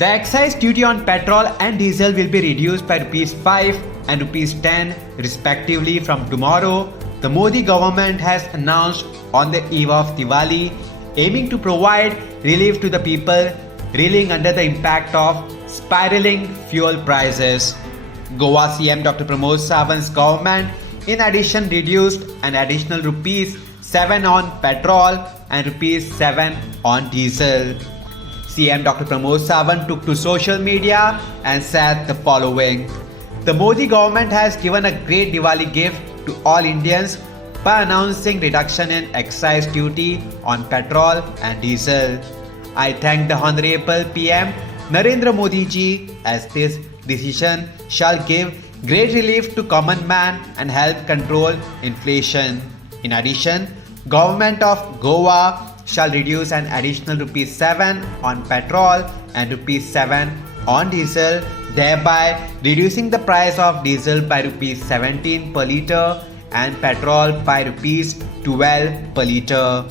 The excise duty on petrol and diesel will be reduced by rupees 5 and rupees 10 respectively from tomorrow. The Modi government has announced on the eve of Diwali, aiming to provide relief to the people reeling under the impact of spiraling fuel prices. Goa CM Dr. Pramod Sawant's government in addition reduced an additional rupees 7 on petrol and rupees 7 on diesel. CM Dr. Pramod Sawant took to social media and said the following: The Modi government has given a great Diwali gift to all Indians by announcing reduction in excise duty on petrol and diesel. I thank the Honorable PM Narendra Modi ji as this decision shall give great relief to common man and help control inflation. In addition, Government of Goa shall reduce an additional rupees 7 on petrol and rupees 7 on diesel, thereby reducing the price of diesel by rupees 17 per litre and petrol by rupees 12 per litre.